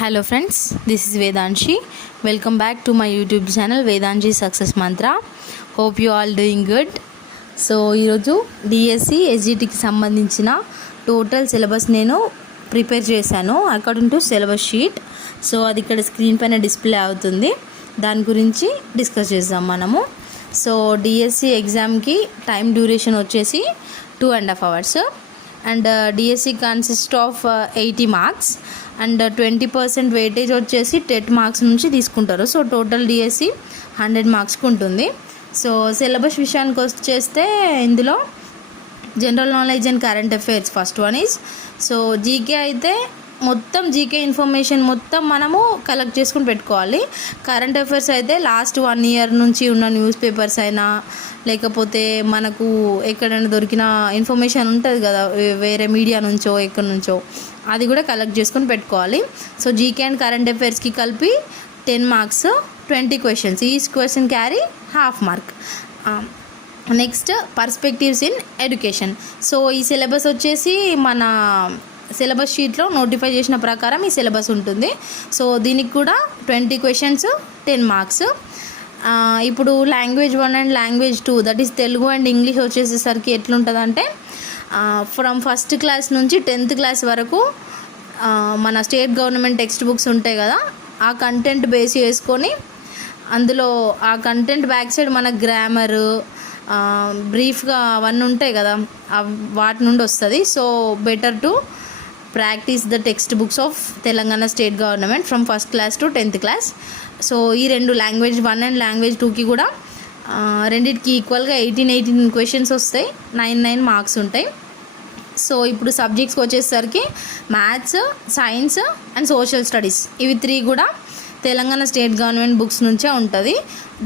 Hello friends, this is Vedanshi. Welcome back to my YouTube channel Vedanshi Success Mantra. Hope you all doing good. So ఈరోజు DSC ఎస్జిటికి సంబంధించిన total syllabus నేను prepare చేశాను according to syllabus sheet. So అది ఇక్కడ screen పైన display అవుతుంది. దాని గురించి డిస్కస్ చేద్దాం మనము. సో డిఎస్సి ఎగ్జామ్కి టైం డ్యూరేషన్ వచ్చేసి 2.5 hours and DSC consist of 80 marks and 20% weightage వచ్చేసి 10 marks నుంచి తీసుకుంటారు. సో టోటల్ డిఎస్సి 100 marksకి ఉంటుంది. సో సిలబస్ విషయానికి వచ్చేస్తే ఇందులో general knowledge and current affairs first one is. So GK అయితే మొత్తం జీకే ఇన్ఫర్మేషన్ మొత్తం మనము కలెక్ట్ చేసుకుని పెట్టుకోవాలి. కరెంట్ అఫైర్స్ అయితే లాస్ట్ 1 year నుంచి ఉన్న న్యూస్ పేపర్స్ అయినా లేకపోతే మనకు ఎక్కడైనా దొరికిన ఇన్ఫర్మేషన్ ఉంటుంది కదా వేరే మీడియా నుంచో ఎక్కడి నుంచో, అది కూడా కలెక్ట్ చేసుకొని పెట్టుకోవాలి. సో జీకే అండ్ కరెంట్ అఫైర్స్కి కలిపి 10 marks, 20 questions. Each question carry ½ mark. Next perspectives in education. So ఈ సిలబస్ వచ్చేసి మన సిలబస్ షీట్లో నోటిఫై చేసిన ప్రకారం ఈ సిలబస్ ఉంటుంది. సో దీనికి కూడా 20 questions, 10 marks. ఇప్పుడు language 1 and language 2 that is Telugu and English వచ్చేసేసరికి ఎట్లుంటుందంటే ఫ్రమ్ ఫస్ట్ క్లాస్ నుంచి 10th క్లాస్ వరకు మన స్టేట్ గవర్నమెంట్ టెక్స్ట్ బుక్స్ ఉంటాయి కదా, ఆ కంటెంట్ బేస్ చేసుకొని అందులో ఆ కంటెంట్ బ్యాక్ సైడ్ మన గ్రామరు బ్రీఫ్గా అవన్నీ ఉంటాయి కదా, వాటి నుండి వస్తుంది. So better to practice the text books of Telangana state government from first class to 10th class. So ఈ రెండు లాంగ్వేజ్ 1 అండ్ లాంగ్వేజ్ 2కి కూడా రెండింటికి ఈక్వల్గా 18 questions వస్తాయి, 9 marks ఉంటాయి. సో ఇప్పుడు సబ్జెక్ట్స్కి వచ్చేసరికి maths, science and social studies, ఇవి 3 కూడా తెలంగాణ స్టేట్ గవర్నమెంట్ బుక్స్ నుంచే ఉంటుంది.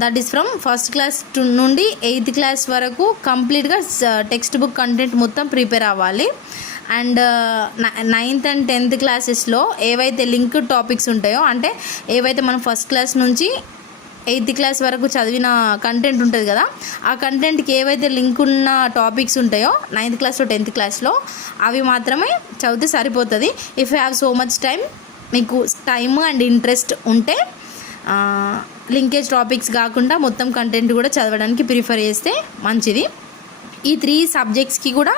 That is from first class నుండి 8th క్లాస్ వరకు కంప్లీట్గా టెక్స్ట్ బుక్ కంటెంట్ మొత్తం ప్రిపేర్ అవ్వాలి. అండ్ 9th and 10th క్లాసెస్లో ఏవైతే లింక్ టాపిక్స్ ఉంటాయో, అంటే ఏవైతే మనం ఫస్ట్ క్లాస్ నుంచి 8th క్లాస్ వరకు చదివిన కంటెంట్ ఉంటుంది కదా, ఆ కంటెంట్కి ఏవైతే లింక్ ఉన్న టాపిక్స్ ఉంటాయో 9th క్లాస్ టు 10th క్లాస్లో అవి మాత్రమే చదివితే సరిపోతుంది. If you have so much time, మీకు టైమ్ అండ్ ఇంట్రెస్ట్ ఉంటే లింకేజ్ టాపిక్స్ కాకుండా మొత్తం కంటెంట్ కూడా చదవడానికి ప్రిఫర్ చేస్తే మంచిది. ఈ 3 సబ్జెక్ట్స్కి కూడా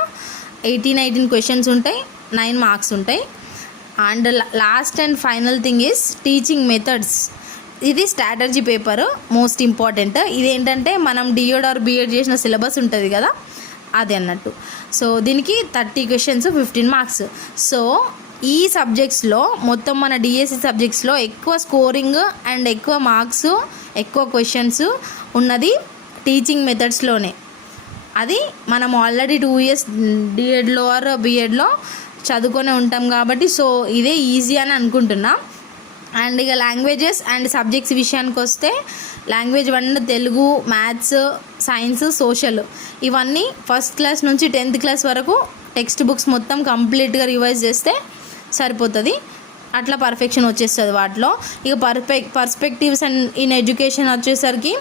18 questions ఉంటాయి, 9 marks ఉంటాయి. And last and final thing is teaching methods. ఇది స్ట్రాటజీ పేపర్, మోస్ట్ ఇంపార్టెంట్. ఇదేంటంటే మనం డిఎడ్ ఆర్ బిఎడ్ చేసిన సిలబస్ ఉంటుంది కదా, అది అన్నట్టు. సో దీనికి 30 questions, 15 marks. సో ఈ సబ్జెక్ట్స్లో మొత్తం మన డిఎస్సి సబ్జెక్ట్స్లో ఎక్కువ స్కోరింగ్ అండ్ ఎక్కువ మార్క్స్, ఎక్కువ క్వశ్చన్స్ ఉన్నది టీచింగ్ మెథడ్స్లోనే. అది మనం ఆల్రెడీ 2 years డిఎడ్లో ఆర్ బిఎడ్లో చదువుకొని ఉంటాం కాబట్టి సో ఇదే ఈజీ అని అనుకుంటున్నా. అండ్ ఇక లాంగ్వేజెస్ అండ్ సబ్జెక్ట్స్ విషయానికి వస్తే language 1 Telugu, maths, science, social, ఇవన్నీ ఫస్ట్ క్లాస్ నుంచి 10th క్లాస్ వరకు టెక్స్ట్ బుక్స్ మొత్తం కంప్లీట్గా రివైజ్ చేస్తే సరిపోతుంది. అట్లా పర్ఫెక్షన్ వచ్చేస్తుంది వాటిలో. ఇక పర్స్పెక్టివ్స్ అండ్ ఇన్ ఎడ్యుకేషన్ వచ్చేసరికి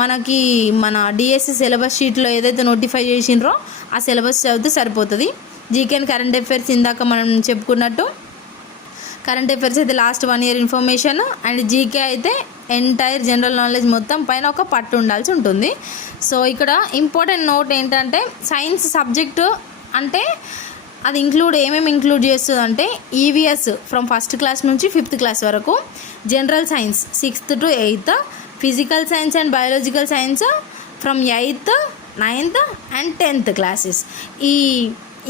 మనకి మన డిఎస్సి సిలబస్ షీట్లో ఏదైతే నోటిఫై చేసినరో ఆ సిలబస్ చదివితే సరిపోతుంది. జీకే అండ్ కరెంట్ అఫైర్స్ ఇందాక మనం చెప్పుకున్నట్టు, కరెంట్ అఫైర్స్ అయితే last 1 year information, and GK అయితే ఎంటైర్ జనరల్ నాలెడ్జ్ మొత్తం పైన ఒక పట్టు ఉండాల్సి ఉంటుంది. సో ఇక్కడ ఇంపార్టెంట్ నోట్ ఏంటంటే సైన్స్ సబ్జెక్టు అంటే అది ఏమేమి ఇంక్లూడ్ చేస్తుంది అంటే ఈవీఎస్ ఫ్రమ్ ఫస్ట్ క్లాస్ నుంచి 5th క్లాస్ వరకు, general science 6th to 8th, physical science and biological science from 8th, 9th and 10th classes. ఈ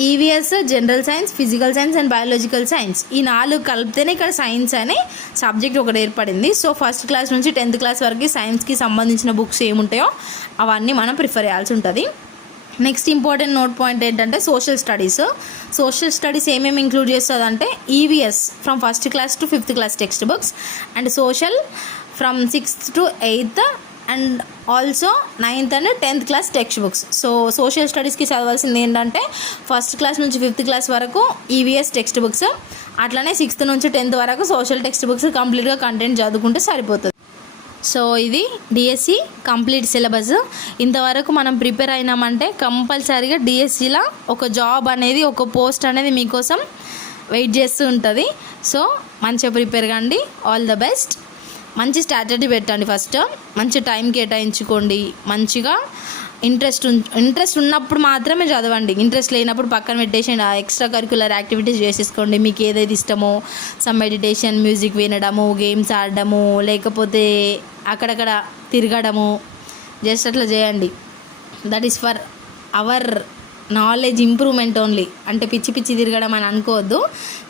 EVS, general science, physical science and biological science, ఈ 4 కలిపితేనే ఇక్కడ science అనే subject ఒకటి ఏర్పడింది. So first class నుంచి 10th class వరకు సైన్స్కి సంబంధించిన బుక్స్ ఏముంటాయో అవన్నీ మనం ప్రిఫర్ చేయాల్సి ఉంటుంది. నెక్స్ట్ ఇంపార్టెంట్ నోట్ పాయింట్ ఏంటంటే సోషల్ స్టడీస్. సోషల్ స్టడీస్ ఏమేమి ఇంక్లూడ్ చేస్తుంది అంటే EVS from first class to 5th class textbooks, and social from 6th to 8th and also 9th and 10th class textbooks. So social స్టడీస్కి చదవాల్సింది ఏంటంటే first class నుంచి 5th class వరకు EVS text books, అట్లనే 6th నుంచి 10th వరకు social text books కంప్లీట్గా content చదువుకుంటే సరిపోతుంది. సో ఇది డిఎస్సి కంప్లీట్ సిలబస్. ఇంతవరకు మనం ప్రిపేర్ అయినామంటే కంపల్సరీగా డిఎస్సిలో ఒక జాబ్ అనేది, ఒక పోస్ట్ అనేది మీకోసం వెయిట్ చేస్తూ ఉంటుంది. సో మంచిగా ప్రిపేర్ కండి. All the best. మంచి స్ట్రాటజీ పెట్టండి. ఫస్ట్ మంచి టైం కేటాయించుకోండి. మంచిగా ఇంట్రెస్ట్ ఉన్నప్పుడు మాత్రమే చదవండి. ఇంట్రెస్ట్ లేనప్పుడు పక్కన పెట్టేసి ఎక్స్ట్రా కరిక్యులర్ యాక్టివిటీస్ చేసేసుకోండి. మీకు ఏదైతే ఇష్టమో, సమ్ మెడిటేషన్, మ్యూజిక్ వినడము, గేమ్స్ ఆడడము, లేకపోతే అక్కడక్కడ తిరగడము, జస్ట్ అట్లా చేయండి. That is for our knowledge improvement only. అంటే పిచ్చి పిచ్చి తిరగడం అని అనుకోవద్దు.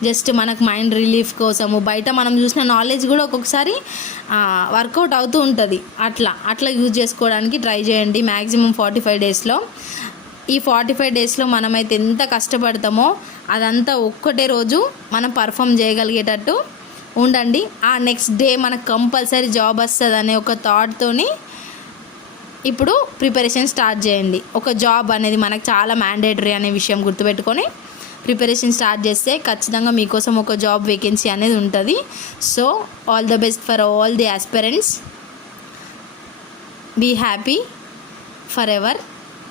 జస్ట్ మనకు మైండ్ రిలీఫ్ కోసము, బయట మనం చూసిన నాలెడ్జ్ కూడా ఒక్కొక్కసారి వర్కౌట్ అవుతూ ఉంటుంది. అట్లా యూజ్ చేసుకోవడానికి ట్రై చేయండి. మ్యాక్సిమం 45 డేస్లో. ఈ 45 డేస్లో మనమైతే ఎంత కష్టపడతామో అదంతా ఒక్కటే రోజు మనం పర్ఫామ్ చేయగలిగేటట్టు ఉండండి. ఆ నెక్స్ట్ డే మనకు కంపల్సరీ జాబ్ వస్తుంది అనే ఒక థాట్తోని ఇప్పుడు ప్రిపరేషన్ స్టార్ట్ చేయండి. ఒక జాబ్ అనేది మనకు చాలా మ్యాండేటరీ అనే విషయం గుర్తుపెట్టుకొని ప్రిపరేషన్ స్టార్ట్ చేస్తే ఖచ్చితంగా మీకోసం ఒక జాబ్ వేకెన్సీ అనేది ఉంటుంది. So all the best for all the aspirants. Be happy forever.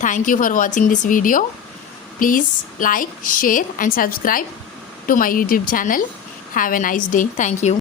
Thank you for watching this video. Please like, share and subscribe to my YouTube channel. Have a nice day. Thank you.